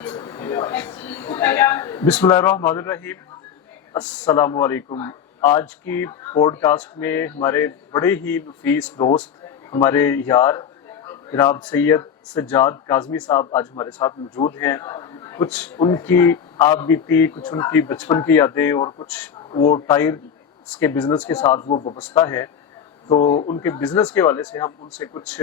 बिस्मिल्लाहिर्रहमानिर्रहीम। अस्सलामुअलैकुम। आज की पॉडकास्ट में हमारे बड़े ही नफीस दोस्त, हमारे यार जनाब सैयद सज्जाद काज़मी साहब आज हमारे साथ मौजूद हैं। कुछ उनकी आप बीती, कुछ उनकी बचपन की यादें और कुछ वो टायर्स के बिजनेस के साथ वो वाबस्ता है, तो उनके बिजनेस के हवाले से हम उनसे कुछ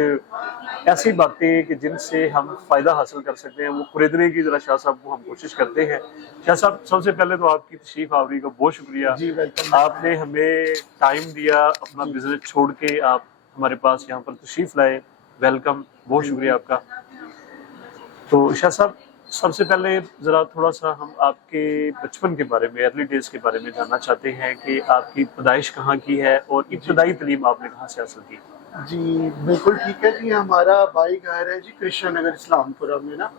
ऐसी बातें कि जिनसे हम फ़ायदा हासिल कर सकते हैं वो खरीदने की ज़रा शाह साहब को हम कोशिश करते हैं। शाह साहब, सबसे पहले तो आपकी तशरीफ़ आवरी का बहुत शुक्रिया। जी वेलकम। आपने हमें टाइम दिया, अपना जी बिजनेस छोड़ के आप हमारे पास यहाँ पर तशरीफ़ लाए। वेलकम, बहुत शुक्रिया आपका। तो शाह साहब, सबसे पहले ज़रा थोड़ा सा हम आपके बचपन के बारे में, अर्ली डेज के बारे में जानना चाहते हैं कि आपकी पैदाइश कहाँ की है और इब्तदाई तालीम आपने कहाँ से हासिल की? जी बिल्कुल ठीक है जी। हमारा भाई घर है जी कृष्ण नगर इस्लामपुरा में ना,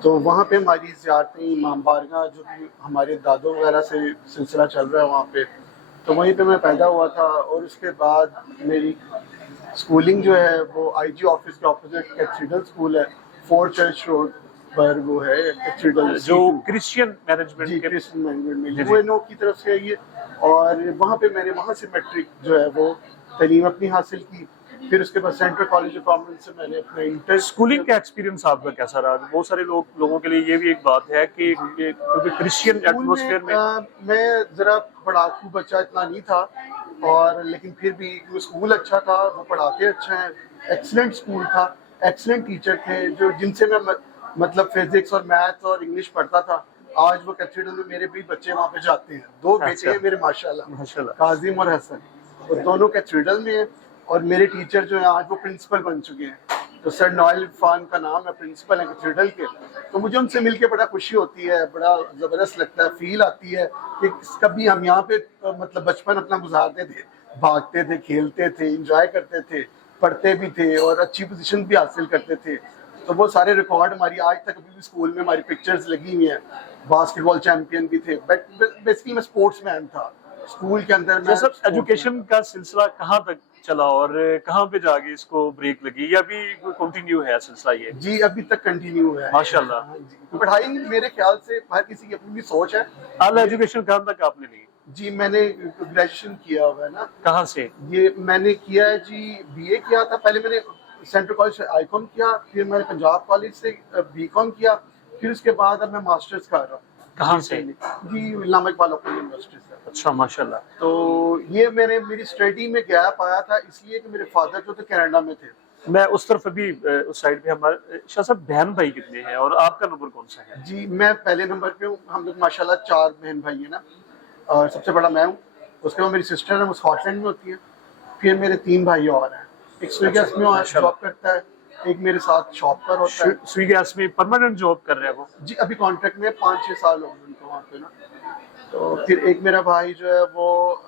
तो वहाँ पे हमारी ज़ियारतें इमाम बारगाह जो कि हमारे दादों वगैरह से सिलसिला चल रहा है वहाँ पे, तो वहीं पे मैं पैदा हुआ था। और उसके बाद मेरी स्कूलिंग जो है वो आईजी ऑफिस के ऑपोजिट कैथेड्रल स्कूल है, फोर्ट चर्च रोड पर वो है कैथेड्रल जो क्रिश्चियन मैनेजमेंट जी के क्रिश्चियन मैनेजमेंट जी में जी। यूएनओ की तरफ से है ये। और वहाँ पे मैंने वहाँ से मैट्रिक जो है वो तालीम अपनी हासिल की। फिर उसके बाद सेंट्रल कॉलेज ऑफ कॉमर्स से मैंने अपना इंटर स्कूलिंग का एक्सपीरियंस आपका कैसा रहा? बहुत सारे लोगों के लिए ये भी एक बात है कि क्योंकि क्रिश्चियन स्कूल एटमॉस्फेयर में मैं ज़रा पढ़ाकू बच्चा इतना नहीं था, और लेकिन फिर भी वो स्कूल अच्छा था, वो पढ़ाते अच्छा है, एक्सीलेंट स्कूल था, एक्सीलेंट टीचर थे जो जिनसे मैं मतलब फिजिक्स और मैथ और इंग्लिश पढ़ता था। आज वो कैथेड्रल में मेरे भी बच्चे वहाँ पे जाते हैं, दो बेटे अच्छा, हैं मेरे माशाल्लाह, माशाल्लाह। काजिम और हसन, और दोनों कैथेड्रल में हैं। और मेरे टीचर जो है आज वो प्रिंसिपल बन चुके हैं, तो सर नॉयल फान का नाम है, प्रिंसिपल है कैथेड्रल के। तो मुझे उनसे मिलके बड़ा खुशी होती है, बड़ा ज़बरदस्त लगता है, फील आती है कि कभी हम यहाँ पे मतलब बचपन अपना गुजारते थे, भागते थे, खेलते थे, इंजॉय करते थे, पढ़ते भी थे और अच्छी पोजीशन भी हासिल करते थे। तो वो सारे रिकॉर्ड हमारी आज तक अभी भी स्कूल में हमारी पिक्चर्स लगी हुई हैं। बास्केटबॉल चैंपियन भी थे, बट बेसिकली मैं स्पोर्ट्स मैन था स्कूल के अंदर। मैं सब एजुकेशन का सिलसिला कहाँ तक चला और कहाँ पे जाके इसको ब्रेक लगी, या भी कंटिन्यू है सिलसिला ये? जी अभी तक कंटिन्यू है माशाल्लाह। हाँ जी। पढ़ाई मेरे ख्याल से हर किसी की अपनी भी सोच है। आला एजुकेशन कहाँ तक आपने ली? जी मैंने ग्रेजुएशन किया हुआ है ना। कहाँ से? ये मैंने किया है जी, बीए किया था पहले मैंने, सेंट्रल कॉलेज से आईकॉम किया, फिर मैंने पंजाब कॉलेज से बीकॉम किया, फिर उसके बाद अब मैं मास्टर्स कर रहा हूँ। कहाँ से? जी इस्लाम इकबाल ओपन यूनिवर्सिटी से। अच्छा, माशाल्लाह। तो ये मेरी स्टडी में गैप आया था इसलिए कि मेरे फादर जो थे कनाडा में थे। मैं उस तरफ अभी उस साइड पे हमारे शाह साहब बहन भाई कितने हैं और आपका नंबर कौन सा है? जी मैं पहले नंबर पे हूँ, हम लोग माशाल्लाह 4 बहन भाई हैं ना, और सबसे बड़ा मैं हूँ। उसके बाद मेरी सिस्टर है, वो स्कॉटलैंड में होती है। फिर मेरे 3 भाई और हैं, एक स्वीगैस में जॉब करता है, एक मेरे साथ शॉप पर होता है। स्वीगैस में परमानेंट जॉब कर रहे हैं वो? जी अभी कॉन्ट्रैक्ट में 5-6 साल हो गए उनको वहाँ पे ना। तो फिर एक मेरा भाई जो है वो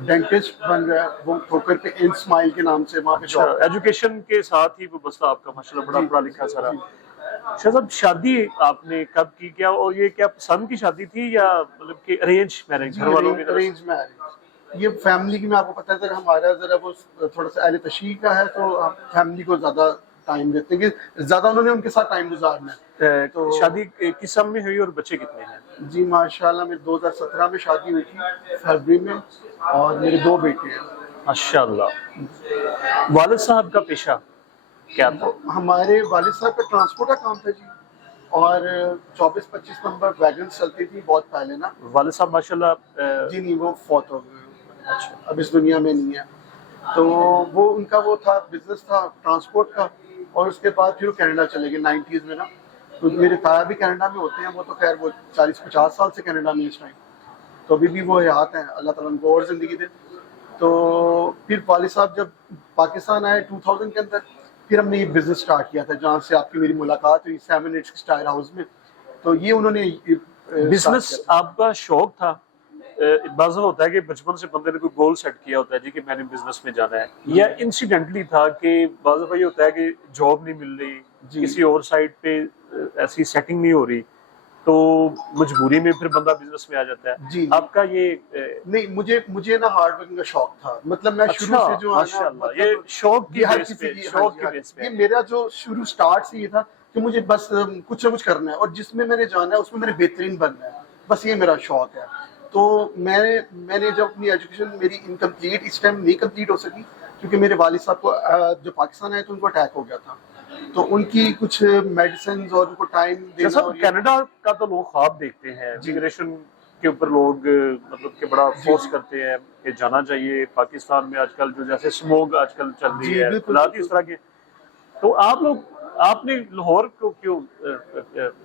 डेंटिस्ट बन रहा है, वो ठोकर पे इन स्माइल के नाम से वहाँ पे जॉब। एजुकेशन के साथ ही वो बस्ता आपका माशाल्लाह बड़ा पढ़ा लिखा सारा। शाह साहब, शादी आपने कब की, क्या और ये क्या पसंद की शादी थी या मतलब कि अरेंज मैरिज घर वालों की तरफ से? Arrange marriage. ये फैमिली की, मैं आपको पता है सर हमारा जरा वो थोड़ा सा अहले तशरीह का है, तो हम फैमिली को ज्यादा टाइम देते हैं कि ज्यादा उन्होंने उनके साथ टाइम गुजारना है। तो शादी किस साल में हुई और बच्चे कितने हैं? जी माशाल्लाह मेरी 2017 में शादी हुई थी फरवरी में, और मेरे 2 बेटे हैं माशाल्लाह। वालिद साहब का पेशा क्या था? हमारे वालिद साहब का ट्रांसपोर्ट का काम था जी, और 24-25 नंबर वैगन चलती थी बहुत पहले ना। वालिद साहब माशाल्लाह जी नहीं, वो फौत हो गए। अच्छा, अब इस दुनिया में नहीं है। तो वो उनका वो था, बिजनेस था ट्रांसपोर्ट का, और उसके बाद फिर वो कनाडा चले गए 90s में ना। तो मेरे ताया भी कनाडा में होते हैं, वो तो खैर वो 40-50 साल से कनाडा में इस टाइम, तो अभी भी वो हयात हैं, अल्लाह ताला उनको और ज़िंदगी दे। तो फिर वालिद साहब जब पाकिस्तान आए 2000 के अंदर, फिर हमने ये बिज़नेस स्टार्ट किया था जहाँ से आपकी मेरी मुलाकात हुई 7 टायर हाउस में। तो ये उन्होंने बिजनेस आपका शौक था? बाज़ होता है कि बचपन से बंदे ने कोई गोल सेट किया होता है जी कि मैंने बिजनेस में जाना है, या इंसिडेंटली था कि बाज़ दफ़ा ये होता है कि जॉब नहीं मिल रही, किसी और साइड पे ऐसी सेटिंग नहीं हो रही, तो मजबूरी में फिर बंदा बिजनेस में आ जाता है। जी आपका ये नहीं, मुझे ना हार्ड वर्किंग का शौक था, मतलब मैं शुरू से जो माशाल्लाह, ये शौक की हर बेस किसी पे, की, शौक की बेस पे। ये मेरा जो शुरू स्टार्ट से ये था कि मुझे बस कुछ ना कुछ करना है और जिसमें मैंने जाना है उसमें मैंने बेहतरीन बनना है, बस ये मेरा शौक है। तो मैंने जब अपनी एजुकेशन मेरी इनकम्प्लीट इस टाइम नहीं कंप्लीट हो सकी क्योंकि मेरे वालिद साहब को जो पाकिस्तान आए तो उनको अटैक हो गया था, तो उनकी कुछ मेडिसिन और उनको टाइम देना जैसा और कनाडा का तो लोग ख्वाब देखते हैं, इमिग्रेशन के ऊपर लोग मतलब कि बड़ा फोर्स करते हैं कि जाना चाहिए पाकिस्तान में। आजकल जो जैसे स्मोक आजकल चल रही जी है, बिल्कुल हालात इस तरह के, तो आपने लाहौर को क्यों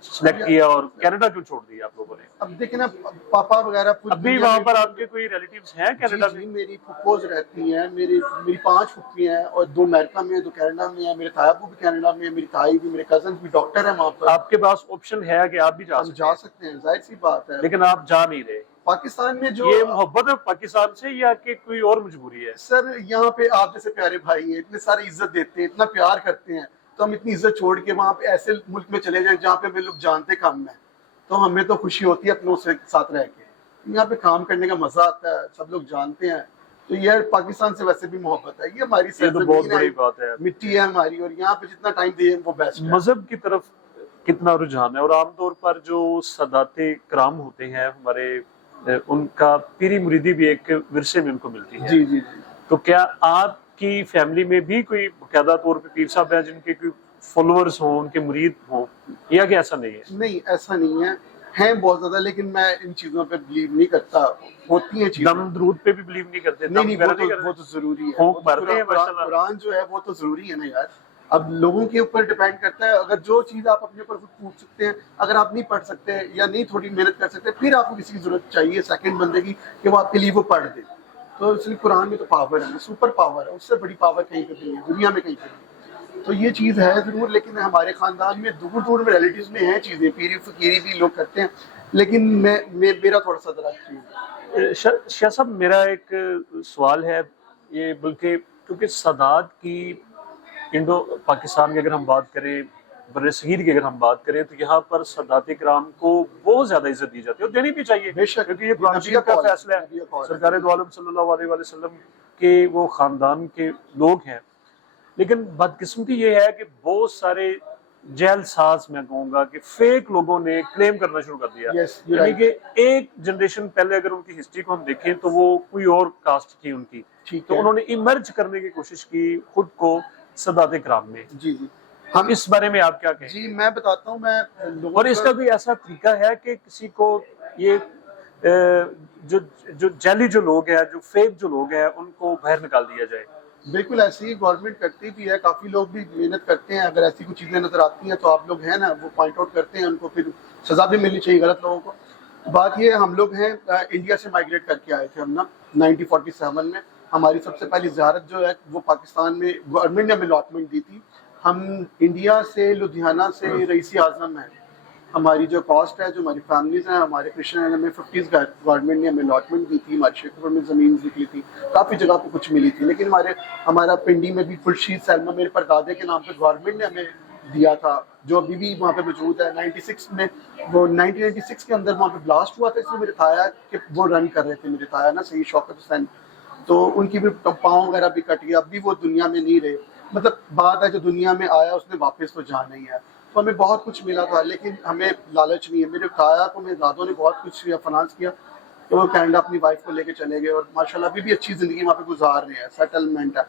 सिलेक्ट किया और कनाडा क्यों छोड़ दिया आप लोगों ने? अब देखिए ना, पापा वगैरह पूरी अभी दुनिया वहां में- पर आपके कोई रिलेटिव्स हैं कनाडा जी, में? मेरी फुप्पोज रहती हैं, मेरी 5 फुप्पियाँ हैं और 2 अमेरिका में, 2 कनाडा में है, मेरे तायाबू भी कनाडा में है, मेरी ताई भी, मेरे कजन भी डॉक्टर है वहाँ पर। आपके पास ऑप्शन है कि आप भी जा हम सकते जा हैं, सकते हैं, जाहिर सी बात है। लेकिन आप जा नहीं रहे। पाकिस्तान में जो ये मोहब्बत है पाकिस्तान से या कि कोई और मजबूरी है? सर यहाँ पे आप जैसे प्यारे भाई हैं, इतने सारी इज्जत देते हैं, इतना प्यार करते हैं, तो हम इतनी इज्जत छोड़ के वहाँ पे ऐसे मुल्क में चले जाएं जहाँ पे वे लोग जानते कम है, तो हमें तो खुशी होती है अपनों से साथ रह के। यहाँ पे काम करने का मजा आता है, सब लोग जानते हैं, तो यार पाकिस्तान से वैसे भी मोहब्बत है, ये हमारी ये तो बहुत सरजमीन बड़ी है, बात है। मिट्टी है हमारी, और यहाँ पे जितना टाइम दिए वो बेस्ट है। मजहब की तरफ कितना रुझान है? और आमतौर पर जो सदाते कराम होते हैं हमारे, उनका पीरी मुरीदी भी एक विरसे में उनको मिलती है। जी जी जी। तो क्या आपकी फैमिली में भी कोई बाकायदा तौर पे पीर साहब हैं जिनके कोई फॉलोअर्स हों, उनके मुरीद हों, या कि ऐसा नहीं है? नहीं, ऐसा नहीं है, हैं बहुत ज्यादा, लेकिन मैं इन चीजों पे बिलीव नहीं करता। होती हैं चीजें। दम दरूद पे भी बिलीव नहीं करते? नहीं नहीं, दम वो वगैरह तो, वो तो जरूरी है, फूंक वो तो मारते हैं माशाल्लाह। कुरान जो है वो तो जरूरी है ना यार। अब लोगों के ऊपर डिपेंड करता है, अगर जो चीज आप अपने ऊपर खुद पूछ सकते हैं, अगर आप नहीं पढ़ सकते या नहीं थोड़ी मेहनत कर सकते, फिर आपको किसी की जरूरत चाहिए सेकंड बंदे की कि वो आपके लिए वो पढ़ दे। तो इसलिए कुरान में तो पावर है, सुपर पावर है, उससे बड़ी पावर कहीं पे नहीं है दुनिया में, कहीं पे नहीं। तो ये चीज़ है ज़रूर, लेकिन हमारे ख़ानदान में दूर दूर में रिलेटिव्स में हैं चीज़ें, पीरी फकीरी भी लोग करते हैं, लेकिन मेरा थोड़ा सा दराज चीज़। शाह साहब, मेरा एक सवाल है ये, बल्कि क्योंकि सदात की इंडो पाकिस्तान की अगर हम बात करें, बरसगीर की अगर हम बात करें, तो यहाँ पर सदात कराम को बहुत ज्यादा इज्जत दी जाती है और देनी भी चाहिए, बेशक, क्योंकि ये कुरान शरीफ का फैसला है, सरकार दो आलम सल्लल्लाहु अलैहि वसल्लम के वो खानदान के लोग हैं। लेकिन बदकिस्मती ये है कि बहुत सारे जेलसाज, मैं कहूँगा कि फेक लोगों ने क्लेम करना शुरू कर दिया। Yes, you're यानी right. कि एक जनरेशन पहले अगर उनकी हिस्ट्री को हम देखें तो वो कोई और कास्ट थी उनकी, ठीक तो है। उन्होंने इमर्ज करने की कोशिश की खुद को सदात कराम में। जी जी। हम इस बारे में आप क्या कहें? जी मैं बताता हूँ, मैं लोगों और इसका कोई ऐसा तरीका है कि किसी को ये जो जो जैली जो लोग हैं, जो फेक जो लोग हैं, उनको बाहर निकाल दिया जाए? बिल्कुल ऐसे ही गवर्नमेंट करती भी है, काफ़ी लोग भी मेहनत करते हैं, अगर ऐसी कुछ चीज़ें नज़र आती हैं तो आप लोग हैं ना वो पॉइंट आउट करते हैं, उनको फिर सज़ा भी मिलनी चाहिए गलत लोगों को। बात ये, हम लोग हैं इंडिया से माइग्रेट करके आए थे हम ना 1947 में। हमारी सबसे पहली ज़ियारत जो है वो पाकिस्तान में गवर्नमेंट ने हमें अलॉटमेंट दी थी। हम इंडिया से लुधियाना से रईसी आज़म है, हमारी जो कॉस्ट है, जो हमारी फैमिलीज हैं, हमारे क्रिश्चियन एरिया में 50 गवर्नमेंट ने हमें अलॉटमेंट दी थी, हमारे शेखपुर में ज़मीन निकली थी, काफ़ी जगह पे कुछ मिली थी, लेकिन हमारा पिंडी में भी खुर्शीद सैलमा मेरे परदादे के नाम पे गवर्नमेंट ने हमें दिया था, जो अभी भी वहाँ पे मौजूद है। 96 में वो 1996 के अंदर वहाँ पे ब्लास्ट हुआ था, इसमें मेरे ताया के वो रन कर रहे थे, मेरे ताया ना सही शौकत हुसैन, तो उनकी भी पाँव वगैरह भी कट गया, अभी वो दुनिया में नहीं रहे। मतलब बात है, जो दुनिया में आया उसने वापस तो जाना ही है। तो हमें बहुत कुछ मिला था, लेकिन हमें लालच नहीं है। मेरे ताया को मेरे दादों ने बहुत कुछ फाइनेंस किया, तो वो कनाडा अपनी वाइफ को लेके चले गए और माशाल्लाह अभी भी अच्छी ज़िंदगी वहाँ पे गुजार रहे हैं, सेटलमेंट है।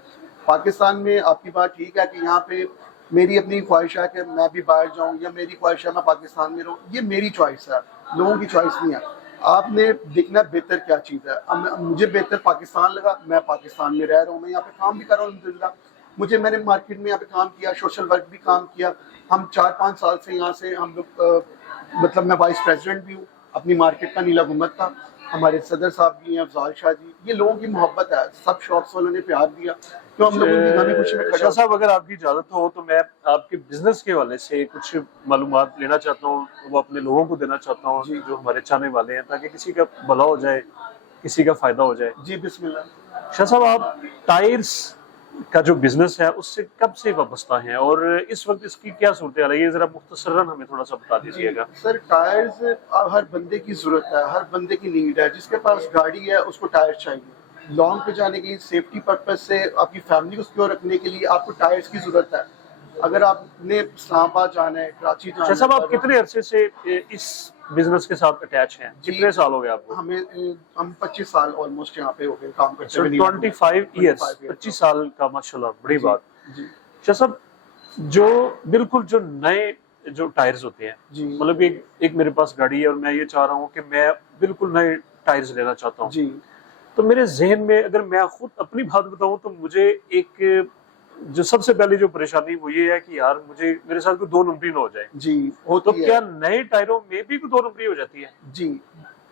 पाकिस्तान में आपकी बात ठीक है कि यहाँ पे मेरी अपनी ख्वाहिश है कि मैं भी बाहर जाऊँ, या मेरी ख्वाहिश है मैं पाकिस्तान में रहूँ, ये मेरी चॉइस है, लोगों की चॉइस नहीं है। आपने देखना बेहतर क्या चीज़ है। अब मुझे बेहतर पाकिस्तान लगा, मैं पाकिस्तान में रह रहा हूँ, मैं यहाँ पे काम भी कर रहा हूँ अल्हम्दुलिल्लाह। मैंने मार्केट में यहाँ पे काम किया, सोशल वर्क भी काम किया। हम 4-5 साल से यहाँ से हम लोग मतलब मैं वाइस प्रेसिडेंट भी हूँ अपनी मार्केट का, नीला गुम्बद का। हमारे सदर साहब भी हैं, अफजाल शाह जी, ये लोगों की मोहब्बत है, सब शॉप्स वालों ने प्यार दिया, तो हम लोग उनकी गानी खुशी में खड़े। शाह साहब, अगर आपकी इजाजत हो तो मैं आपके बिजनेस के हवाले से कुछ मालूमात लेना चाहता हूँ, वो अपने लोगों को देना चाहता हूँ जो हमारे चाहने वाले हैं, ताकि किसी का भला हो जाए, किसी का फायदा हो जाए। जी बिस्मिल्लाह। शाह साहब, आप टायर्स का जो बिजनेस है उससे कब से वाबस्ता हैं और इस वक्त इसकी क्या सूरत हाल है, ये जरा मुख्तसरन हमें थोड़ा सा बता दीजिएगा। सर टायर्स हर बंदे की जरूरत है, हर बंदे की नीड है। जिसके पास गाड़ी है उसको टायर चाहिए, लॉन्ग पे जाने की सेफ्टी पर्पज से, आपकी फैमिली को सिक्योर रखने के लिए आपको टायर्स की जरूरत है। अगर आपने इस्लामाबाद जाना है, कराची जाना अच्छा साहब, आप है, कितने अरसे से इस बिजनेस के साथ अटैच हैं? जी, कितने साल हो गए आपको? हम 25 साल ऑलमोस्ट यहाँ पे हो गए काम करते हुए। 25 ईयर्स, 25 साल का, माशाल्लाह, बड़ी जी, बात। जी, अच्छा साहब, जो बिल्कुल जो नए जो टायर्स होते हैं, जी, मतलब एक मेरे पास गाड़ी है और मैं ये चाह रहा हूँ कि मैं बिल्कुल नए टायर्स लेना चाहता हूँ, जी, तो मेरे जहन में अगर मैं खुद अपनी बात बताऊं तो मुझे एक जो सबसे पहली जो परेशानी वो ये है कि यार मुझे मेरे साथ कोई दो नंबरी ना हो जाए। जी, तो होती है। क्या नए टायरों में भी कोई दो नंबरी हो जाती है? जी,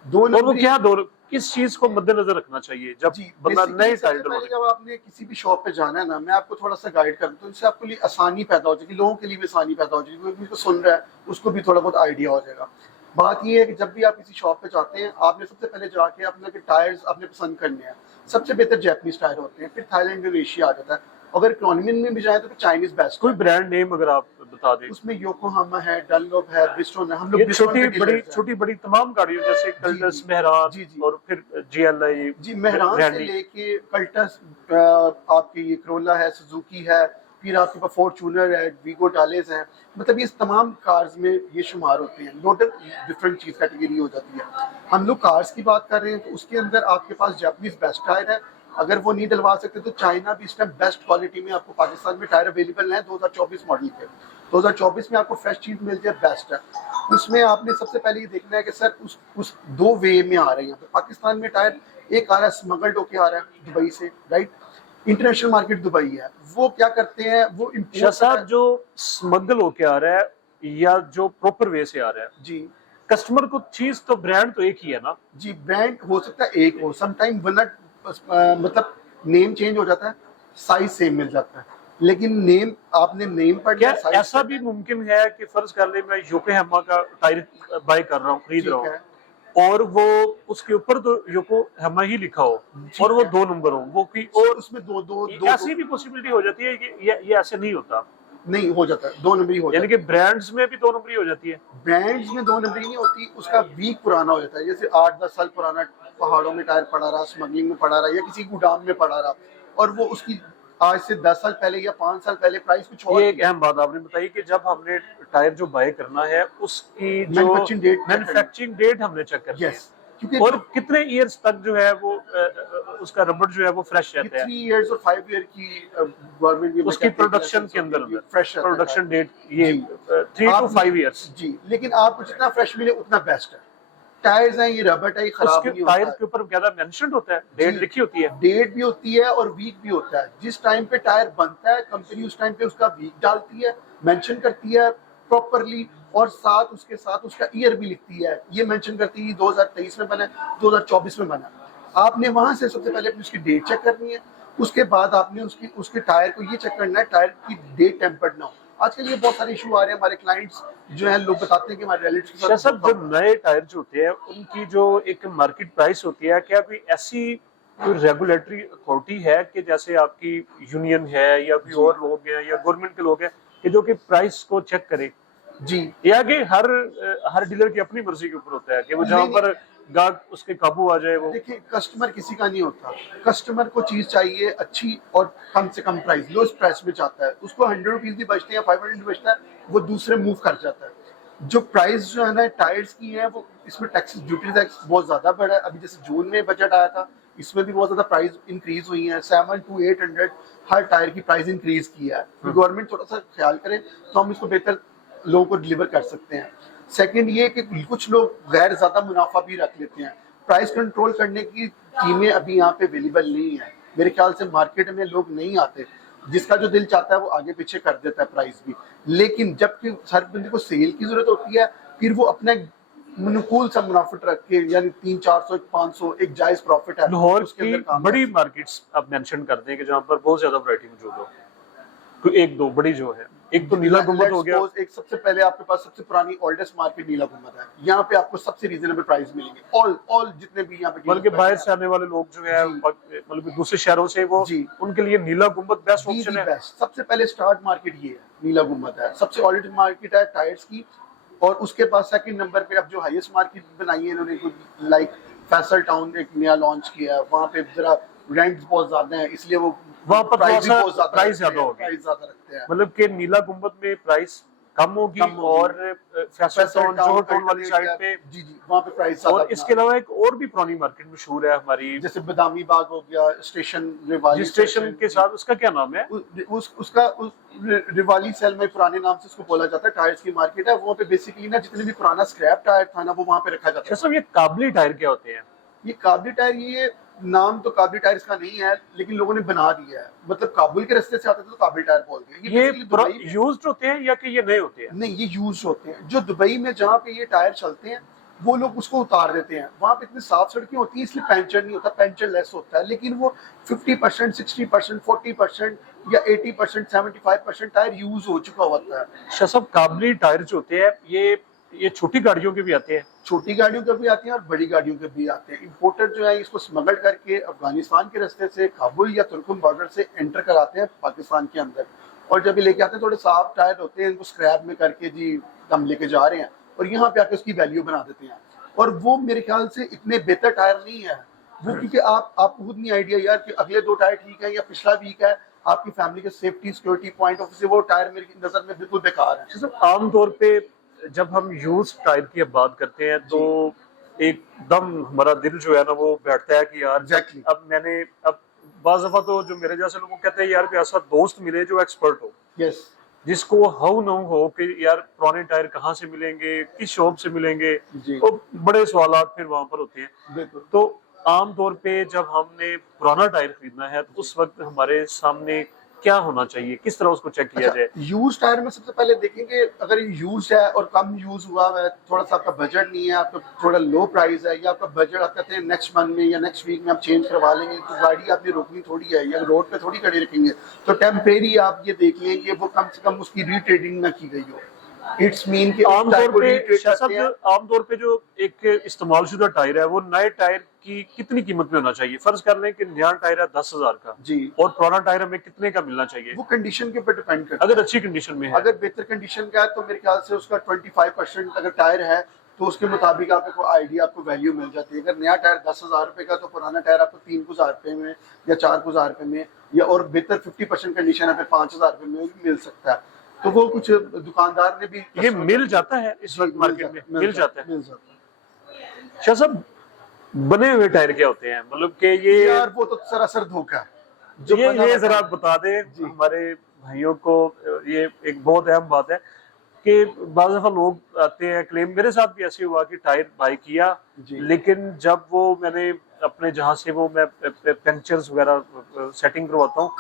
2 और वो नंबरी। क्या दो, किस चीज को मद्देनजर रखना चाहिए जब जी, बंदा बेसिकली नए टायर सबसे पहले डलवाने? जब आपने किसी भी शॉप पे जाना है ना, मैं आपको थोड़ा-सा गाइड कर दूँ, तो इससे आपके लिए आसानी पैदा हो जाएगी, लोगों के लिए भी आसानी पैदा हो जाएगी, कोई भी सुन रहा है, उसको भी थोड़ा बहुत आइडिया हो जाएगा। बात ये है कि जब भी आप किसी शॉप पे जाते हैं, आपने सबसे पहले जाके अपने के टायर्स आपने पसंद करने हैं। सबसे बेहतर जापानीज़ टायर होते हैं, फिर थाईलैंड, इंडोनेशिया आ जाता है। अगर इकोनॉमी में भी जाएँ तो फिर चाइनीज़ बेस्ट कोई है। ब्रांड नेम अगर आप बता दें। उसमें योकोहामा है, डनलोप है, ब्रिस्टोन है, हम लोग ये ब्रिस्टोन के डीलर्स हैं। छोटी बड़ी तमाम गाड़ियों जैसे जी, कल्टस, जी। मेहरान जी, जी। और फिर GLI, जी, मेहरान से ग्रैंडी। लेके कल्टस, आपकी ये करोला है, सुजुकी है, फिर आपके पास फॉर्च्यूनर है, वीगो टालेस है, मतलब ये तमाम कार्स में ये शुमार होते हैं। टोटल डिफरेंट चीज़ कैटेगरी हो जाती है। हम लोग कार्स की बात कर रहे हैं तो उसके अंदर आपके पास जापानीज़ बेस्ट टायर है। अगर वो नहीं डलवा सकते तो चाइना भी इस टाइम बेस्ट क्वालिटी में आपको पाकिस्तान में टायर अवेलेबल हैं 2024 मॉडल के। 2024 में आपको फ्रेश चीज़ मिल जाए, बेस्ट है। उसमें आपने सबसे पहले ये देखना है कि सर उस 2 वे में आ रहे हैं। पाकिस्तान में टायर एक आ रहा है स्मगल्ड होके आ रहा है दुबई से, राइट? इंटरनेशनल मार्केट दुबई है। वो क्या करते हैं, वो शाह इम्पोर्ट साहब, जो स्मगल होके आ रहा है या जो प्रॉपर वे से आ रहा है, जी, कस्टमर को चीज तो ब्रांड तो एक ही है ना? जी, ब्रांड हो सकता है एक हो, सम टाइम मतलब नेम चेंज हो जाता है, साइज़ सेम मिल जाता है। लेकिन नेम आपने नेम पढ़ना क्या है, साइज़ ऐसा पढ़ना भी है, मुमकिन है कि फर्ज कर ले मैं योकोहामा का टायर बाय कर रहा हूँ, खरीद रहा ठीक है, हूँ, और वो उसके ऊपर तो योकोहामा ही लिखा हो और ठीक वो है। 2 नंबर हो, वो की और और उसमें 2 ऐसी भी पॉसिबिलिटी हो जाती है कि ये ऐसे नहीं होता, नहीं हो जाता है, 2 नंबरी हो यानी जाता कि है। ब्रांड्स में भी 2 नंबरी हो जाती है? ब्रांड्स में 2 नंबरी नहीं होती, उसका वीक पुराना हो जाता है। जैसे 8-10 साल पुराना पहाड़ों में टायर पड़ा रहा, स्मगलिंग में पड़ा रहा या किसी गोदाम में पड़ा रहा, और वो उसकी आज से 10 साल पहले या 5 साल पहले प्राइस कुछ और ये थी। एक अहम बात आपने बताई कि जब हमने टायर जो बाय करना है उसकी जो मैन्युफैक्चरिंग डेट चेक करनी। मैन्युफैक्चरिंग डेट हमने चेक करनी है, यस, क्योंकि और कितने ईयर्स तक जो है वो उसका रबड़ जो है वो फ्रेश ये रहता है 3 इयर्स और 5 ईयर की गवर्नमेंट की उसकी प्रोडक्शन के अंदर अंदर, फ्रेश रहता है प्रोडक्शन टायर। डेट ये जी, 3 to आप 5 ईयर्स। जी, लेकिन आपको जितना फ्रेश मिले उतना बेस्ट है। टायर्स हैं, ये रबड़ है, ये खराब उसके नहीं टायर होता है। के ऊपर ज्यादा मेंशन होता है, डेट जी, लिखी होती है? डेट भी होती है और वीक भी होता है। जिस टाइम पे टायर बनता है कंपनी उस टाइम पे उसका वीक डालती है, मेंशन करती है प्रॉपरली, और साथ उसके साथ उसका ईयर भी लिखती है। ये मेंशन करती है 2023 में बना है, 2024 में बना है। आपने वहां से सबसे पहले अपनी उसकी डेट चेक करनी है, उसके बाद आपने उसके टायर को ये चेक करना है टायर की डेट टेम्पर्ड ना हो। आजकल ये बहुत सारे इशू आ रहे हैं, हमारे क्लाइंट्स जो है लोग बताते हैं कि हमारे रिलेटिव्स के शाह साथ साहब, धोखा जो हुआ है। नए टायर जो होते हैं उनकी जो एक मार्केट प्राइस होती है, क्या कोई ऐसी कोई रेगुलेटरी अथॉरिटी है कि जैसे आपकी यूनियन है या कोई जी, और लोग हैं या गवर्नमेंट के लोग हैं कि जो कि प्राइस को चेक करे, जी, या कि हर डीलर की अपनी मर्जी के ऊपर होता है कि वो जहां नहीं, पर गाहक उसके काबू आ जाए वो? देखिए कस्टमर किसी का नहीं होता। कस्टमर को चीज़ चाहिए अच्छी और कम से कम प्राइस, लोएस्ट प्राइस में चाहता है। उसको 100 रुपीज़ भी बचते हैं या 500 भी बचता है, वो दूसरे मूव कर जाता है। जो प्राइस जो है ना टायर्स की है, वो इसमें टैक्सेस, ड्यूटी टैक्स बहुत ज़्यादा बढ़ा है। अभी जैसे जून में बजट आया था, इसमें भी बहुत ज़्यादा प्राइस इंक्रीज हुई है। 7 to 800 हर टायर की प्राइस इंक्रीज की है। गवर्नमेंट थोड़ा सा ख्याल करे तो हम इसको बेहतर लोगों को डिलीवर कर सकते हैं। सेकंड ये कि कुछ लोग गैर ज़्यादा मुनाफा भी रख लेते हैं। प्राइस कंट्रोल करने की टीमें अभी यहाँ पे अवेलेबल नहीं है। मेरे ख्याल से मार्केट में लोग नहीं आते। जिसका जो दिल चाहता है वो आगे पीछे कर देता है प्राइस भी। लेकिन जबकि हर बंदे को सेल की जरूरत होती है, फिर वो अपना अनुकूल सा मुनाफिट रख के, यानी 300-400 500 एक जायज प्रॉफिट है, लाहौर उसके की अंदर काम बड़ी कर। मार्केट्स आप मेंशन कर दें कि जहां पर बहुत ज्यादा वैरायटी मौजूद हो, कोई एक दो बड़ी जो है, एक तो नीला गुंबद हो गया। एक सबसे पहले आपके पास सबसे पुरानी ओल्डेस्ट मार्केट नीला गुंबद है। यहाँ पे आपको सबसे रीजनेबल प्राइस मिलेंगे। ऑल जितने भी यहाँ पे बल्कि बाहर से आने वाले लोग जो है जी, मतलब कि दूसरे शहरों से, वो जी, उनके लिए नीला गुंबद बेस्ट दी ऑप्शन है। बेस्ट सबसे पहले स्टार्ट मार्केट ये है, नीला गुंबद है सबसे ऑलरेडी मार्केट है टायर्स की। और उसके बाद सेकंड नंबर पे अब जो हाईएस्ट मार्केट बनाई है इन्होंने, लाइक फैसल टाउन एक नया लॉन्च किया है, वहाँ पे जरा रेंट बहुत ज्यादा है, इसलिए वो वहाँ पर प्राइस भी थोड़ा बहुत सा ज्यादा प्राइस रखते हैं, ज्यादा हो गया, प्राइस ज्यादा रखते हैं। मतलब कि नीला गुम्बद में प्राइस कम होगी कम होगी। और फैसल टाउन, जोहर टाउन वाली साइड पे, जी जी, वहाँ पे प्राइस ज्यादा। और इसके अलावा एक और भी पुरानी मार्केट मशहूर है हमारी, जैसे बदामी बाग हो गया, स्टेशन रिवाली जिस स्टेशन के साथ, उसका क्या नाम है? रिवाली सेल में पुराने नाम से उसको बोला जाता है, टायर्स की मार्केट है। वहाँ पे बेसिकली ना जितने भी पुराना स्क्रैप टायर था ना, वो वहाँ पे रखा जाता अच्छा है। साहब, ये काबली टायर क्या होते हैं? ये काबली टायर, ये नाम तो काबली टायर इसका नहीं है, लेकिन लोगों ने बना दिया है, मतलब काबुल के रास्ते से आते थे तो काबली टायर बोल दिया। ये basically दुबई में, यूज्ड होते हैं या कि ये नए होते हैं? नहीं, ये यूज होते हैं। जो दुबई में जहाँ पे ये टायर चलते हैं, वो लोग उसको उतार देते हैं। वहाँ पे इतनी साफ सड़कें होती हैं, इसलिए पंचर नहीं होता, पंचर लेस होता है। लेकिन वो 50%, 60%, 40% या 80%, 75% टायर यूज हो चुका होता है। अच्छा साहब, काबली टायर जो होते हैं, ये छोटी गाड़ियों के भी आते हैं? छोटी गाड़ियों के भी आते हैं और बड़ी गाड़ियों के भी आते हैं। इंपोर्टर जो है इसको स्मगल करके अफगानिस्तान के रास्ते से काबुल या तुर्कम बॉर्डर से एंटर कराते हैं पाकिस्तान के अंदर, और जब ये लेके आते हैं थोड़े साफ टायर होते हैं, इनको स्क्रैप में करके जी हम लेके जा रहे हैं, और यहाँ पे आके उसकी वैल्यू बना देते हैं। और वो मेरे ख्याल से इतने बेहतर टायर नहीं है वो, क्योंकि आपको खुद नहीं आइडिया यार कि अगले 2 टायर ठीक है या पिछला वीक है, आपकी फैमिली के सेफ्टी सिक्योरिटी पॉइंट ऑफ से वो टायर मेरी नजर में बिल्कुल बेकार है। आमतौर पे जब हम यूज टायर की अब बात करते हैं तो एकदम हमारा दिल जो है ना वो बैठता है कि यार Exactly. अब बाज़ दफा तो जो मेरे जैसे लोग कहते हैं यार कोई ऐसा दोस्त मिले जो एक्सपर्ट हो, यस, जिसको हाउ न हो कि यार पुराने टायर कहाँ से मिलेंगे, किस शॉप से मिलेंगे, जी। तो बड़े सवालात फिर वहां पर होते हैं। बिल्कुल। तो आमतौर पे जब हमने पुराना टायर खरीदना है तो उस वक्त हमारे सामने क्या होना चाहिए, किस तरह उसको चेक किया जाए? यूज टायर में सबसे पहले देखेंगे, अगर ये यूज है और कम यूज हुआ है, थोड़ा सा आपका बजट नहीं है, आपका थोड़ा लो प्राइस है, या आपका बजट आप कहते हैं नेक्स्ट मंथ में या नेक्स्ट वीक में आप चेंज करवा लेंगे, तो गाड़ी आपने रोकनी थोड़ी है या रोड पे थोड़ी खड़ी रखेंगे, तो टेम्परेरी आप ये देख लें कि वो कम से कम उसकी रीट्रेडिंग ना की गई हो। इट्स मीन कि आमतौर पे जो एक इस्तेमाल शुदा टायर है वो नए टायर की कितनी कीमत में होना चाहिए? फर्ज कर लें कि नया टायर है 10,000 का जी, और पुराना टायर हमें कितने का मिलना चाहिए? वो कंडीशन के ऊपर डिपेंड करता है। अगर अच्छी कंडीशन में है, अगर बेहतर कंडीशन का है तो मेरे ख्याल से उसका 25% अगर टायर है तो उसके मुताबिक आपको आइडिया, आपको वैल्यू मिल जाती है। अगर नया टायर 10,000 रुपए का, तो पुराना टायर आपको 3,000 रुपए में या 4,000 रुपए में, या और बेहतर 50% कंडीशन है फिर 5,000 रुपए में भी मिल सकता है। तो वो कुछ दुकानदार ने भी ये मिल जाता है इस वक्त मार्केट में, मिल जाता है। शाह साहब, बने हुए टायर क्या होते हैं? मतलब कि ये यार वो तो सरासर धोखा है। ये जरा आप बता दें हमारे भाइयों को, ये एक बहुत अहम बात है कि बाज़ दफा लोग आते हैं क्लेम, मेरे साथ भी ऐसे हुआ कि टायर बाई किया, लेकिन जब वो मैंने अपने जहाँ से वो मैं पंक्चर्स वगैरह सेटिंग करवाता हूँ,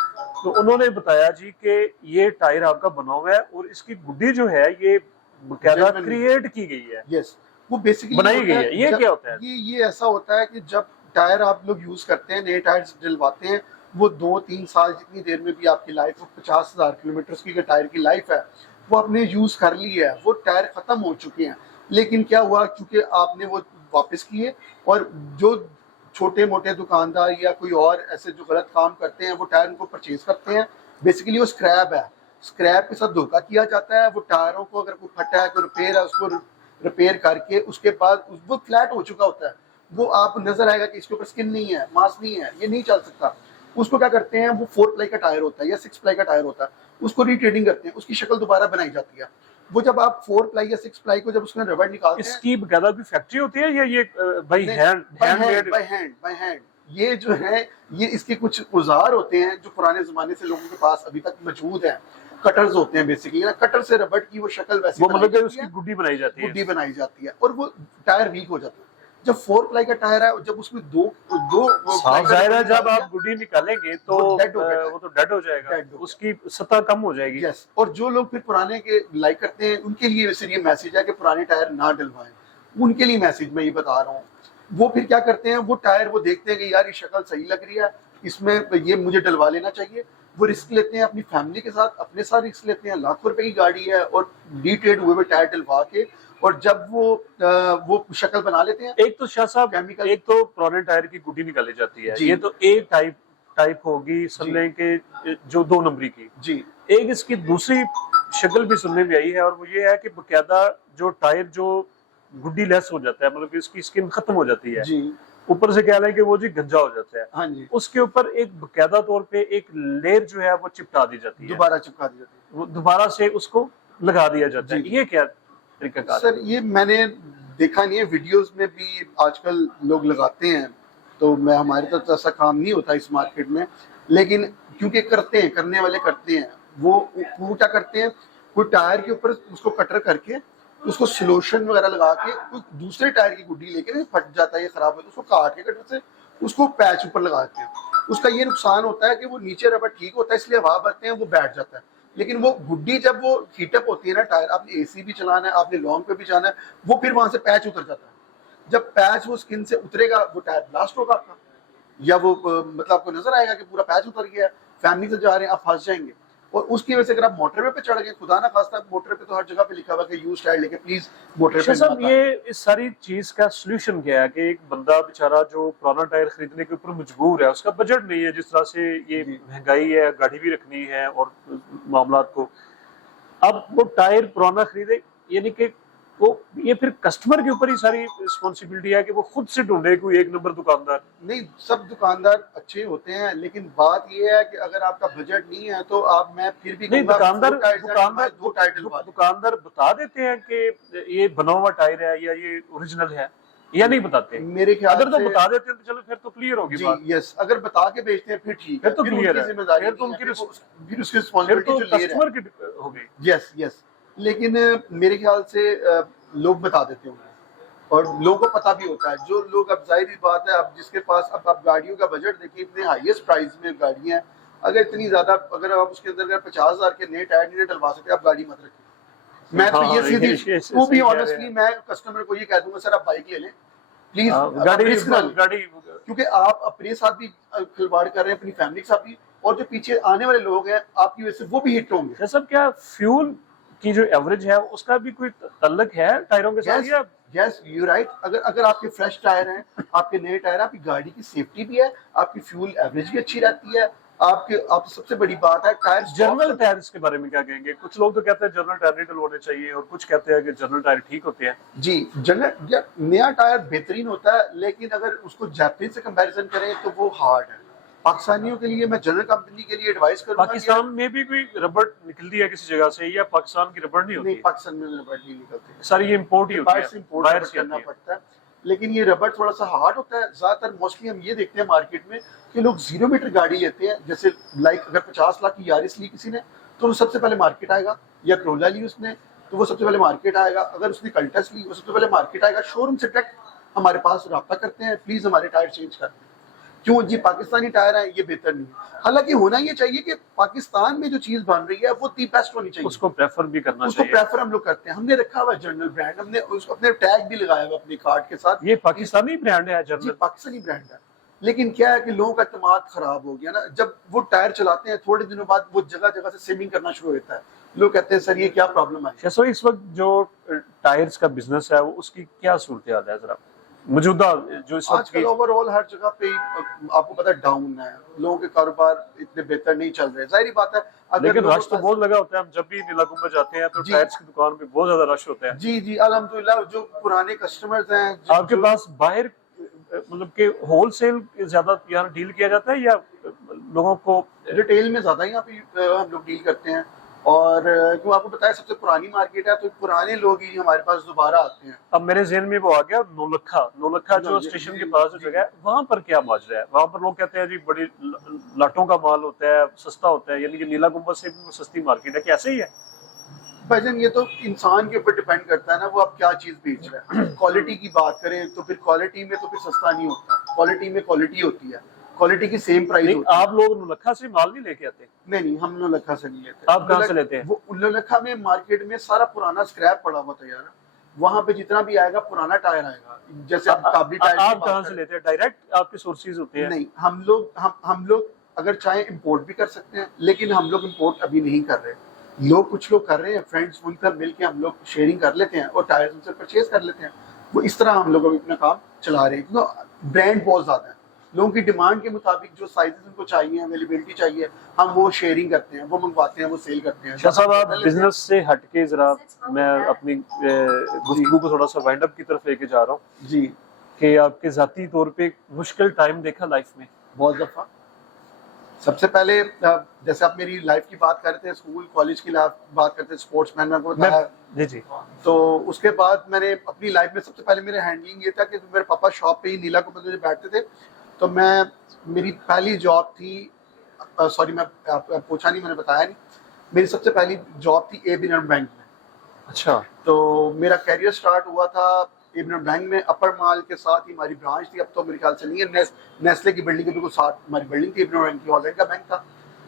तो उन्होंने बताया जी कि ये टायर आपका बना हुआ है और इसकी गुड्डी जो है ये बकायदा क्रिएट की गई है। यस, वो बेसिकली बनाई गई है। ये क्या होता है? ये ऐसा होता है कि जब टायर आप लोग यूज करते हैं, नए टायर डलवाते हैं, वो 2-3 साल जितनी देर में भी आपकी लाइफ, 50,000 किलोमीटर की टायर की लाइफ है, वो आपने यूज कर ली है, वो टायर खत्म हो चुके हैं। लेकिन क्या हुआ, क्योंकि आपने वो वापस किए, और जो छोटे मोटे दुकानदार या कोई और ऐसे जो गलत काम करते हैं वो टायर उनको परचेज करते हैं। बेसिकली वो स्क्रैप है, स्क्रैप के साथ धोखा किया जाता है। वो टायरों को अगर कोई फटा है, कोई रिपेयर है, उसको रिपेयर करके उसके बाद वो फ्लैट हो चुका होता है, वो आप नजर आएगा कि इसके ऊपर स्किन नहीं है, मांस नहीं है, ये नहीं चल सकता। उसको क्या करते हैं, वो 4 प्लाई का टायर होता है या 6 प्लाई का टायर होता है, उसको रिट्रेडिंग करते हैं, उसकी शक्ल दोबारा बनाई जाती है। वो जब आप 4 प्लाई या 6 प्लाई को जब उसमें रबड़ निकालते हैं, इसकी बकायदा भी फैक्ट्री होती है या ये बाय हैंड? ये जो है, ये इसके कुछ औजार होते हैं जो पुराने जमाने से लोगों के पास अभी तक मौजूद हैं। कटर्स होते हैं बेसिकली ना, कटर से रबड़ की वो शक्ल वैसी वो मतलब कि उसकी गुड्डी बनाई जाती है, गुड्डी बनाई जाती है, और वो टायर वीक हो जाता है। जब 4 प्लाई का टायर है, जब उसमें दो जाहिर है जब आप गुड्डी निकालेंगे तो वो तो डेड हो जाएगा, उसकी सतह कम हो जाएगी। यस, और जो लोग फिर पुराने के लाइक करते हैं, उनके लिए वैसे ये मैसेज है कि पुराने टायर ना डलवाएं। उनके लिए मैसेज मैं ये बता रहा हूँ। वो फिर क्या करते हैं, वो टायर वो देखते हैं कि यार ये शक्ल सही लग रही है, इसमें ये मुझे डलवा लेना चाहिए। वो रिस्क लेते हैं, अपनी फैमिली के साथ अपने साथ रिस्क लेते हैं। लाखों रुपए की गाड़ी है और डिट्रेड हुए टायर डलवा के, और जब वो शक्ल बना लेते हैं। एक तो शाह साहब, एक तो पुराने टायर की गुड्डी निकाली जाती है, ये तो एक टाइप होगी सुनने के, जो 2 नंबरी की जी। एक इसकी दूसरी शक्ल भी सुनने में आई है, और वो ये है कि बकायदा जो टायर जो गुड्डी लेस हो जाता है, मतलब कि इसकी स्किन खत्म हो जाती है जी। ऊपर से कह लें कि वो जी गंजा हो जाता है, हाँ जी, उसके ऊपर एक बकायदा तौर पे एक लेयर जो है वो चिपटा दी जाती है, दोबारा चिपका दी जाती वो दोबारा से उसको लगा दिया जाता है। जी। ये क्या तरीकाकार है? सर ये मैंने देखा नहीं है, वीडियोस में भी आजकल लोग लगाते हैं, तो मैं हमारे तो ऐसा काम नहीं होता इस मार्केट में, लेकिन क्योंकि करते हैं, करने वाले करते हैं, वो क्या करते हैं, कोई टायर के ऊपर उसको कटर करके उसको सोल्यूशन वगैरह लगा के कोई दूसरे टायर की गुड्डी लेके ना फट जाता है, ये खराब होता है, उसको काट के कटर से उसको पैच ऊपर लगाते हैं। उसका ये नुकसान होता है कि वो नीचे रबर ठीक होता है, इसलिए हवा भरते हैं वो बैठ जाता है, लेकिन वो गुड्डी जब वो हीटअप होती है ना, टायर आपने एसी भी चलाना है, आपने लॉन्ग पे भी जाना है, वो फिर वहां से पैच उतर जाता है। जब पैच वो स्किन से उतरेगा वो टायर ब्लास्ट होगा आपका, या वो मतलब आपको नजर आएगा कि पूरा पैच उतर गया है, फैमिली से जा रहे हैं, आप फंस जाएंगे। और उसकी वजह से अगर आप मोटरवे पे चढ़ गए, खुदा ना खास्ता, मोटर पे तो हर जगह पे लिखा हुआ कि यूज टायर लेके प्लीज मोटर पे साहब ये इस सारी चीज का सोल्यूशन क्या है कि एक बंदा बेचारा जो पुराना टायर खरीदने के ऊपर मजबूर है, उसका बजट नहीं है, जिस तरह से ये महंगाई है, गाड़ी भी रखनी है और मामला को, अब वो टायर पुराना खरीदे, यानी कि वो ये फिर कस्टमर के ऊपर ही सारी रिस्पॉन्सिबिलिटी है कि वो खुद से ढूंढे कोई एक नंबर दुकानदार। नहीं, सब दुकानदार अच्छे होते हैं, लेकिन बात ये है कि अगर आपका बजट नहीं है तो आप, मैं फिर भी नहीं, दुकानदार दुकानदार बता देते हैं कि ये बना हुआ टायर है या ये ओरिजिनल है, या नहीं बताते? मेरे ख्याल अगर तो से बता देते हैं तो चलो फिर तो क्लियर होगी जी, बात। यस, अगर बता के बेचते हैं फिर ठीक फिर है, तो क्लियर है, जिम्मेदारी फिर तो नहीं उनकी है, फिर उसकी फिर रिस्पॉन्सिबिलिटी तो जो ले रहे हैं। कस्टमर की हो गई। यस यस, लेकिन मेरे ख्याल से लोग बता देते होंगे और लोगों को पता भी होता है। जो लोग, अब जाहिर बात है, अब जिसके पास, अब आप गाड़ियों का बजट देखिए, इतने हाईएस्ट प्राइस में गाड़ियां, अगर इतनी ज्यादा, अगर आप उसके अंदर 50,000 के नए टायर नहीं डलवा सकते, आप गाड़ी मत रखिए। मैं तो ये सीधी, टू बी ऑनेस्टली, मैं कस्टमर को ये कह दूंगा, सर आप बाइक ले लें प्लीज, गाड़ी, क्योंकि आप अपने साथ भी खिलवाड़ कर रहे हैं, अपनी फैमिली के साथ भी, और जो पीछे आने वाले लोग हैं आपकी वजह से वो भी हिट होंगे। सब क्या फ्यूल की जो एवरेज है उसका भी कोई तल्लक है टायरों के साथ? या यस, यू राइट, अगर आपके फ्रेश टायर हैं, आपके नए टायर, आपकी गाड़ी की सेफ्टी भी है, आपकी फ्यूल एवरेज भी अच्छी रहती है, आप सबसे बड़ी बात है टायर। जर्नल टायर्स के बारे में क्या कहेंगे? कुछ लोग तो कहते हैं जर्नल टायर नहीं डलवाने चाहिए, और कुछ कहते हैं कि जर्नल टायर ठीक होते हैं। जी, जर्नल नया टायर बेहतरीन होता है, लेकिन अगर उसको जापानीज से कंपैरिजन करें तो वो हार्ड है। पाकिस्तानियों के लिए, मैं जनरल कंपनी के लिए एडवाइस करूंगा, पाकिस्तान में भी कोई रबड़ निकलती है किसी जगह से, या पाकिस्तान की रबड़ नहीं होती? नहीं, पाकिस्तान में रबड़ नहीं निकलती, सारी ये इंपोर्ट ही होती है, बाहर से करना पड़ता है। लेकिन ये रबड़ थोड़ा सा हार्ड होता है। ज्यादातर मोस्टली हम ये देखते हैं मार्केट में कि लोग 0 मीटर गाड़ी लेते हैं, जैसे लाइक अगर 50 लाख की यारिस ली किसी ने, तो वो सबसे पहले मार्केट आएगा, या क्रोला ली उसने तो वो सबसे पहले मार्केट आएगा, अगर उसने कल्टस ली वो सबसे पहले मार्केट आएगा। शोरूम से डायरेक्ट हमारे पास रब्ता करते हैं, प्लीज हमारे टायर चेंज कर दें, क्यों जी पाकिस्तानी टायर है, ये बेहतर नहीं है। हालांकि होना ये चाहिए कि पाकिस्तान में जो चीज बन रही है वो दी बेस्ट होनी चाहिए, उसको प्रेफर भी करना उसको चाहिए। प्रेफर हम लोग करते हैं। हमने रखा हुआ जर्नल ब्रांड, हमने उसको अपने टैग भी लगाया हुआ अपने कार्ड के साथ, ये पाकिस्तानी ब्रांड है जी जर्नल, पाकिस्तानी ब्रांड है। लेकिन क्या है कि लोगों का एतमाद खराब हो गया ना, जब वो टायर चलाते हैं थोड़े दिनों बाद वो जगह जगह से सेमिंग करना शुरू होता है, लोग कहते हैं सर ये क्या प्रॉब्लम है। सो इस वक्त जो टायर्स का बिजनेस है वो उसकी क्या सूरत हाल है जरा मौजूदा जो इस वक्त आजकल ओवरऑल हर जगह पे आपको पता है डाउन है, लोगों के कारोबार इतने बेहतर नहीं चल रहे, जाहिर बात है। लेकिन रश तो बहुत लगा होता है, हम जब भी नीला गुंबद जाते हैं तो टायर्स की दुकान पे बहुत ज्यादा रश होता है। जी जी, अल्हम्दुलिल्लाह, जो पुराने कस्टमर्स हैं, आपके पास बाहर मतलब के होलसेल ज्यादा यहाँ डील किया जाता है, या लोगों को रिटेल में ज्यादा यहाँ पे हम लोग डील करते हैं, और क्यों आपको बताया सबसे पुरानी मार्केट है, तो पुराने लोग ही हमारे पास दोबारा आते हैं। अब मेरे जहन में वो आ गया नौलखा जो स्टेशन के पास जो जगह है, वहां पर क्या माजरा है? वहां पर लोग कहते हैं जी बड़ी लाटों का माल होता है, सस्ता होता है, यानी कि नीला गुंबद से भी सस्ती मार्केट है, कैसे ही है भाईजान? ये तो इंसान के ऊपर डिपेंड करता है ना, वो आप क्या चीज बेच रहे हैं। क्वालिटी की बात करें तो फिर क्वालिटी में तो फिर सस्ता नहीं होता, क्वालिटी में क्वालिटी होती है, क्वालिटी की सेम प्राइस होती है। आप लोग नौलखा से माल नहीं लेके आते? नहीं, हम नौलखा से नहीं लेते। आप कहाँ से लेते हैं? वो नौलखा में मार्केट में सारा पुराना स्क्रैप पड़ा हुआ था यार, वहां पे जितना भी आएगा पुराना टायर आएगा। जैसे आप काबली टायर, आप कहाँ से लेते हैं? डायरेक्ट आपके सोर्सेज होते हैं? नहीं, हम लोग अगर चाहे इंपोर्ट भी कर सकते हैं, लेकिन हम लोग इंपोर्ट अभी नहीं कर रहे। कुछ लोग कर रहे हैं, फ्रेंड्स मिलकर मिलके हम लोग शेयरिंग कर लेते हैं और टायर उनसे परचेज कर लेते हैं। वो इस तरह हम लोग अभी अपना काम चला रहे हैं, क्योंकि ब्रांड बहुत ज्यादा है, लोगों की डिमांड के मुताबिक जो साइजेस उनको चाहिए, अवेलेबिलिटी चाहिए, हम वो शेयरिंग करते हैं, वो मंगवाते हैं, वो सेल करते हैं। शाह साहब, आप बिजनेस से हटके जरा, मैं अपनी गुफ्तगू को थोड़ा सा वाइंड अप की तरफ लेके जा रहा हूँ जी। कि आपके ज़ाती तौर पे मुश्किल टाइम देखा लाइफ में? बहुत दफ़ा। सबसे पहले जैसे आप मेरी लाइफ की बात कर रहे थे, स्कूल कॉलेज की बात करते थे, स्पोर्ट्समैन में आपको मैं बताया। जी जी। तो उसके बाद मैंने अपनी लाइफ में सबसे पहले मेरे हैंडलिंग ये था कि मेरे पापा शॉप पे ही नीला कुंभ में बैठते थे। तो मेरी पहली जॉब थी, सॉरी मैं पूछा नहीं, मैंने बताया नहीं, मेरी सबसे पहली जॉब थी एबीएन बैंक में। अच्छा। तो मेरा करियर स्टार्ट हुआ था एबीएन बैंक में, अपर माल के साथ ही हमारी ब्रांच थी, अब तो मेरे ख्याल से नहीं है, नेस्ले की बिल्डिंग के बिल्कुल साथ हमारी बिल्डिंग थी, एबीएन बैंक की ऑलरेडी का बैंक था।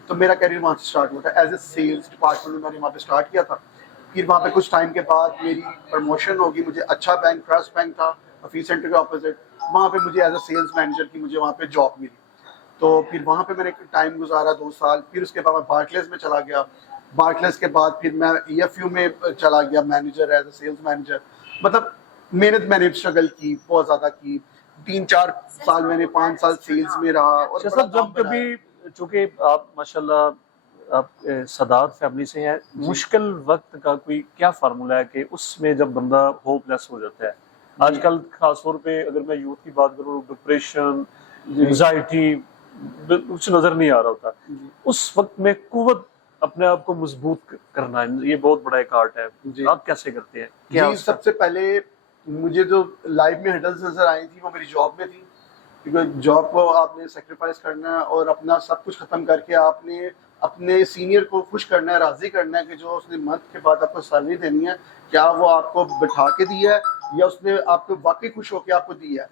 तो मेरा करियर वहाँ से स्टार्ट हुआ था, एज ए सेल्स डिपार्टमेंट में मैंने वहाँ पे स्टार्ट किया था। फिर वहाँ पे कुछ टाइम के बाद मेरी प्रमोशन होगी, मुझे अच्छा बैंक, ट्रस्ट बैंक था ऑफिस सेंटर के ऑपोजिट, वहाँ पे मुझे एज ए सेल्स मैनेजर की मुझे वहाँ पे जॉब मिली। तो फिर वहाँ पे मैंने टाइम गुजारा 2 साल, फिर उसके बाद मैं बार्कलेस में चला गया। बार्कलेस के बाद फिर मैं ईएफयू में चला गया manager, as a sales manager. मतलब मेहनत मैंने स्ट्रगल की, बहुत ज़्यादा की। 3-4 साल मैंने 5 साल सेल्स में रहा और अच्छा बड़ा साहब, नाम जब बनाया। कभी, चूंकि आप माशाल्लाह आप सदात फैमिली से हैं, जी। मुश्किल वक्त का कोई क्या फार्मूला है कि उसमें जब बंदा होपलेस हो जाता है? आजकल खास तौर पे अगर मैं यूथ की बात करूँ, डिप्रेशन, जी। एंजाइटी, कुछ नजर नहीं आ रहा होता, जी। उस वक्त में कुव्वत अपने आप को मजबूत करना है, ये बहुत बड़ा एक आर्ट है। जी। आप कैसे करते हैं, क्या जी, उसका? सबसे पहले मुझे जो लाइफ में हर्डल्स नज़र आई थी वो मेरी जॉब में थी, क्योंकि जॉब को आपने सेक्रीफाइस करना है और अपना सब कुछ ख़त्म करके आपने अपने सीनियर को खुश करना है, राज़ी करना है कि जो उसने मंथ के बाद आपको सैलरी देनी है, क्या वो आपको बिठा के दी है या उसने आपको वाक़ई खुश होके आपको दी है।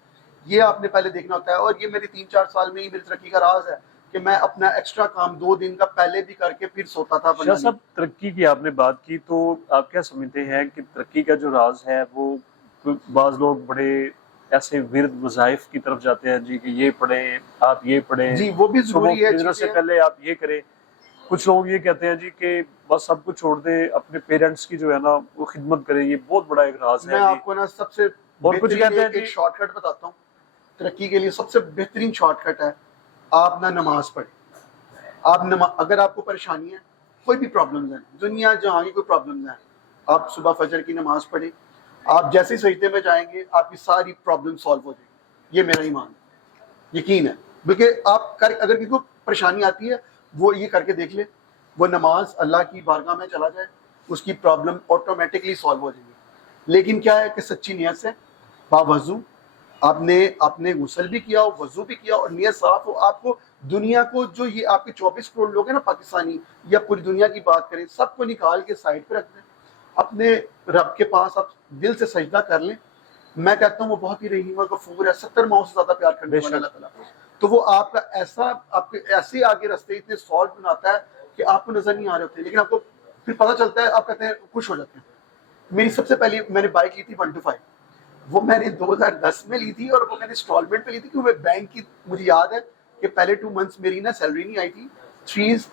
ये आपने पहले देखना होता है, और ये मेरे 3-4 साल में ही मेरी तरक्की का राज़ है कि मैं अपना एक्स्ट्रा काम 2 दिन का पहले भी करके फिर सोता था, वरना शाह नहीं। साहब, तरक्की की आपने बात की, तो आप क्या समझते हैं कि तरक्की का जो राज है वो, बाज लोग बड़े ऐसे विरद वज़ाइफ की तरफ जाते हैं जी कि ये पढ़ें, आप ये पढ़ें, जी, वो भी सुबह ज़रूरी है बिजनेस से चीज़ें। पहले आप ये करें। कुछ लोग ये कहते हैं जी कि बस सब कुछ छोड़ दे, अपने पेरेंट्स की जो है ना वो खिदमत करें, ये बहुत बड़ा एक राज मैं है जी। आपको ना सबसे और कुछ बेहतरीन कहते हैं एक जी, शॉर्टकट बताता हूँ तरक्की के लिए। सबसे बेहतरीन शॉर्टकट है, आप ना नमाज पढ़ें। आप अगर आपको परेशानी है, कोई भी प्रॉब्लम्स हैं, दुनिया जहाँ की कोई प्रॉब्लम्स हैं, आप सुबह फजर की नमाज पढ़ें। आप जैसे ही सजदे में जाएंगे आपकी सारी प्रॉब्लम सॉल्व हो जाएगी, ये मेरा ईमान है, यकीन है। बल्कि आप कर, अगर किसी को परेशानी आती है वो ये करके देख ले, वो नमाज अल्लाह की बारगाह में चला जाए, उसकी प्रॉब्लम ऑटोमेटिकली सॉल्व हो जाएगी। लेकिन क्या है कि सच्ची नीयत से बावजू आपने आपने गुस्ल भी किया हो, वजू भी किया और नियत साफ हो, आपको दुनिया को, जो ये आपके 24 करोड़ लोग हैं ना पाकिस्तानी, या पूरी दुनिया की बात करें, सबको निकाल के साइड पे रख दें, अपने रब के पास आप दिल से सजदा कर लें। मैं कहता हूँ वो बहुत ही रहीम और गफूर है, 70 माओ से ज्यादा प्यार करने वाला अल्लाह ताला। तो वो आपका ऐसा, आपके ऐसे आगे रास्ते इतने सॉल्व बनाता है कि आपको नजर नहीं आ रहे होते, लेकिन आपको फिर पता चलता है, आप कहते हैं, खुश हो जाते हैं। मेरी सबसे पहली मैंने बाइक ली थी 125, वो मैंने 2010 में ली थी और वो मैंने इंस्टॉलमेंट पे ली थी, क्योंकि बैंक की, मुझे याद है कि पहले 2 मंथ्स मेरी ना सैलरी नहीं आई थी।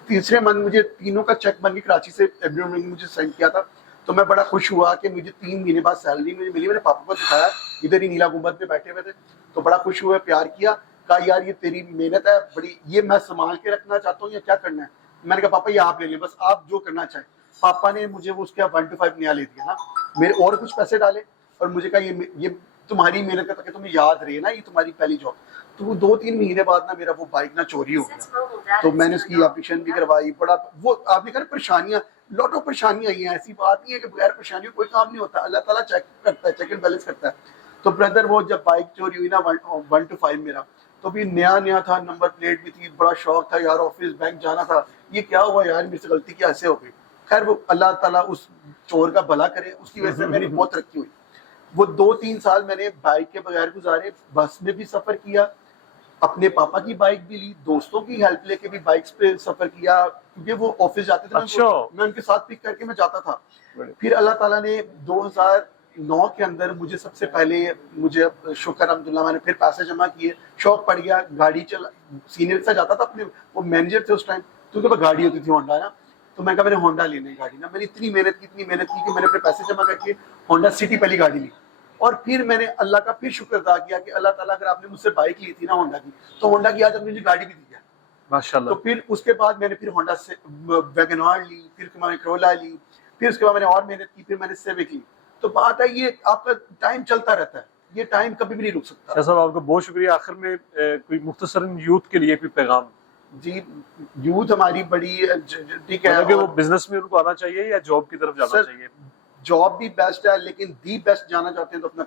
तीसरे मंथ मुझे तीनों का चेक बन के कराची से मुझे सेंड किया था। तो मैं बड़ा खुश हुआ कि मुझे 3 महीने बाद सैलरी मुझे मिली। मेरे पापा को दिखाया, इधर ही नीला गुंबद पे बैठे हुए थे, तो बड़ा खुश हुआ, प्यार किया, कहा यार ये तेरी मेहनत है बड़ी, ये मैं संभाल के रखना चाहता हूँ या क्या करना है। मैंने कहा पापा ये आप ले लें, बस आप जो करना चाहें। पापा ने मुझे वो उसके 125 नया ले दिया ना, मेरे और कुछ पैसे डाले और मुझे कहा ये तुम्हारी मेहनत का, ताकि तुम्हें याद रहे ना, ये तुम्हारी पहली जॉब। तो वो 2-3 महीने बाद ना मेरा वो बाइक ना चोरी हो गया, तो मैंने उसकी एप्लीकेशन भी करवाई। बड़ा वो आपने कहा परेशानियां, लॉट ऑफ परेशानियां आई हैं, ऐसी बात नहीं है कि बगैर परेशानियों कोई काम नहीं होता, अल्लाह ताला चेक करता है, चेक एंड बैलेंस करता है। तो ब्रदर वो जब बाइक चोरी हुई ना 125 मेरा, तो भी नया था, नंबर प्लेट भी थी, बड़ा शौक था यार, ऑफिस बैंक जाना था, ये क्या हुआ यार, मेरे से गलती कैसे हो गई। खैर वो अल्लाह ताला उस चोर का भला करे, उसकी वजह से मेरी बहुत तरक्की हुई। वो 2-3 साल मैंने बाइक के बगैर गुजारे, बस में भी सफर किया, अपने पापा की बाइक भी ली, दोस्तों की हेल्प लेके भी बाइक्स पे सफर किया, क्योंकि वो ऑफिस जाते थे ना, अच्छा। मैं उनके साथ पिक करके मैं जाता था। फिर अल्लाह ताला ने 2009 के अंदर मुझे सबसे पहले, मुझे शुक्र अल्हम्दुलिल्लाह, मैंने फिर पैसे जमा किए, शौक पड़ गया, गाड़ी चला, सीनियर से जाता था अपने, वो मैनेजर थे उस टाइम, तो उनके पास गाड़ी होती थी होंडा ना, तो मैं कहा मैंने होंडा लेनी है गाड़ी ना। मैंने इतनी मेहनत की कि मैंने अपने पैसे जमा करके होंडा सिटी पहली गाड़ी ली। और फिर मैंने अल्लाह का फिर शुक्र अदा किया कि अल्लाह ताला, अगर आपने मुझसे बाइक ली थी ना होंडा की, तो होंडा की आज आपने मुझे गाड़ी भी दी है माशाल्लाह। तो फिर उसके बाद मैंने फिर होंडा से वैगनआर ली, फिर मैंने क्रोला ली, फिर उसके बाद मैंने और मेहनत की, फिर मैंने सिविक ली। तो बात है, ये आपका टाइम चलता रहता है, ये टाइम कभी भी नहीं रुक सकता। शाह साहब आपका बहुत शुक्रिया। आखिर में कोई मुख्तसरन यूथ के लिए कोई पैगाम? जी, यूथ हमारी बड़ी ठीक है, मतलब कि वो बिजनेस में उनको आना चाहिए या जॉब की तरफ जाना सर, चाहिए? जॉब भी बेस्ट है, लेकिन दी बेस्ट जाना चाहते हैं तो अपना